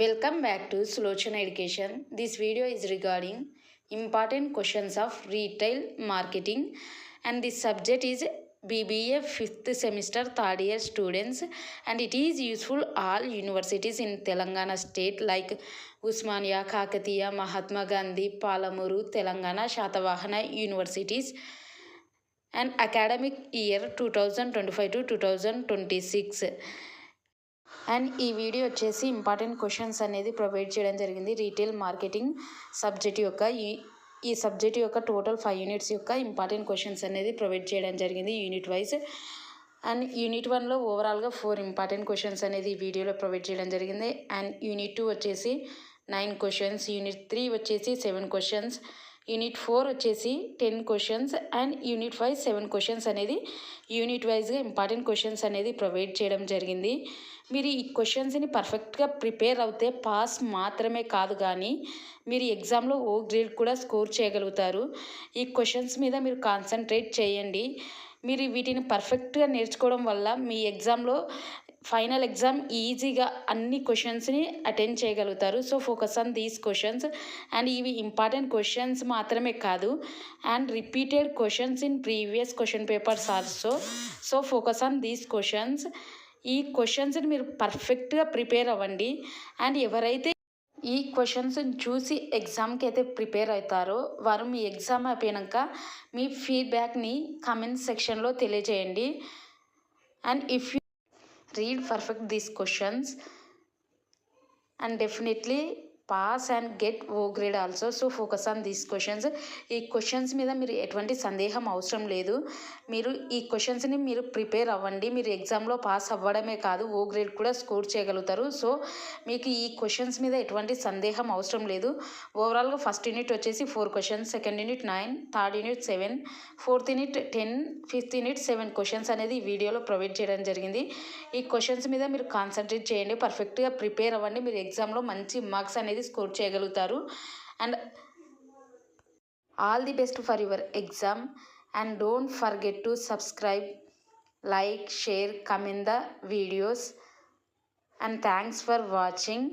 Welcome back to Sulochana Education. This video is regarding important questions of retail marketing, and this subject is BBA 5th semester 3rd year students, and it is useful all universities in Telangana state like Usmania, Kakatiya, Mahatma Gandhi, Palamuru, Telangana, Shatavahana universities, and academic year 2025 to 2026. And ఈ video వచ్చేసి important questions అనేది provide చేయడం జరిగింది retail marketing subject యొక్క ఈ subject యొక్క total 5 units యొక్క important questions అనేది ప్రొవైడ్ చేయడం జరిగింది యూనిట్ వైజ్. అండ్ యూనిట్ 1లో ఓవరాల్గా 4 ఇంపార్టెంట్ క్వశ్చన్స్ అనేది ఈ వీడియోలో ప్రొవైడ్ చేయడం జరిగింది. అండ్ యూనిట్ 2 వచ్చేసి 9 క్వశ్చన్స్, యూనిట్ 3 వచ్చేసి 7 క్వశ్చన్స్, యూనిట్ 4 వచ్చేసి 10 క్వశ్చన్స్, అండ్ యూనిట్ 5 7 క్వశ్చన్స్ అనేది యూనిట్ వైజ్గా ఇంపార్టెంట్ క్వశ్చన్స్ అనేది ప్రొవైడ్ చేయడం జరిగింది. మీరు ఈ క్వశ్చన్స్ని పర్ఫెక్ట్గా ప్రిపేర్ అవుతే పాస్ మాత్రమే కాదు కానీ మీరు ఎగ్జామ్లో ఓ గ్రేడ్ కూడా స్కోర్ చేయగలుగుతారు. ఈ క్వశ్చన్స్ మీద మీరు కాన్సన్ట్రేట్ చేయండి. మీరు వీటిని పర్ఫెక్ట్గా నేర్చుకోవడం వల్ల మీ ఎగ్జామ్లో ఫైనల్ ఎగ్జామ్ ఈజీగా అన్ని క్వశ్చన్స్ని అటెండ్ చేయగలుగుతారు. So focus on these questions. And ఇవి ఇంపార్టెంట్ క్వశ్చన్స్ మాత్రమే కాదు, and repeated questions in previous question papers also. So focus on these questions. ఈ క్వశ్చన్స్ని మీరు పర్ఫెక్ట్గా ప్రిపేర్ అవ్వండి. అండ్ ఎవరైతే ఈ క్వశ్చన్స్ని చూసి ఎగ్జామ్కి అయితే ప్రిపేర్ అవుతారో వారు మీ ఎగ్జామ్ అయిపోయాక మీ ఫీడ్బ్యాక్ని కామెంట్ సెక్షన్లో తెలియజేయండి. And if you read perfect these questions and definitely pass and get O grade also. So focus on these questions. ఈ క్వశ్చన్స్ మీద మీరు ఎటువంటి సందేహం అవసరం లేదు. మీరు ఈ క్వశ్చన్స్ని మీరు ప్రిపేర్ అవ్వండి. మీరు ఎగ్జామ్లో పాస్ అవ్వడమే కాదు ఓ గ్రేడ్ కూడా స్కోర్ చేయగలుగుతారు. సో మీకు ఈ క్వశ్చన్స్ మీద ఎటువంటి సందేహం అవసరం లేదు. ఓవరాల్గా ఫస్ట్ యూనిట్ వచ్చేసి 4 questions, second unit 9, third unit 7, fourth unit 10, fifth unit 7 questions అనేది ఈ వీడియోలో ప్రొవైడ్ చేయడం జరిగింది. ఈ క్వశ్చన్స్ మీద మీరు కాన్సన్ట్రేట్ చేయండి, పర్ఫెక్ట్గా ప్రిపేర్ అవ్వండి. మీరు ఎగ్జామ్లో మంచి మార్క్స్ అనేది స్కోర్ చేయగలుగుతారు. And all the best for your exam. And don't forget to subscribe, like, share, comment the videos. And thanks for watching.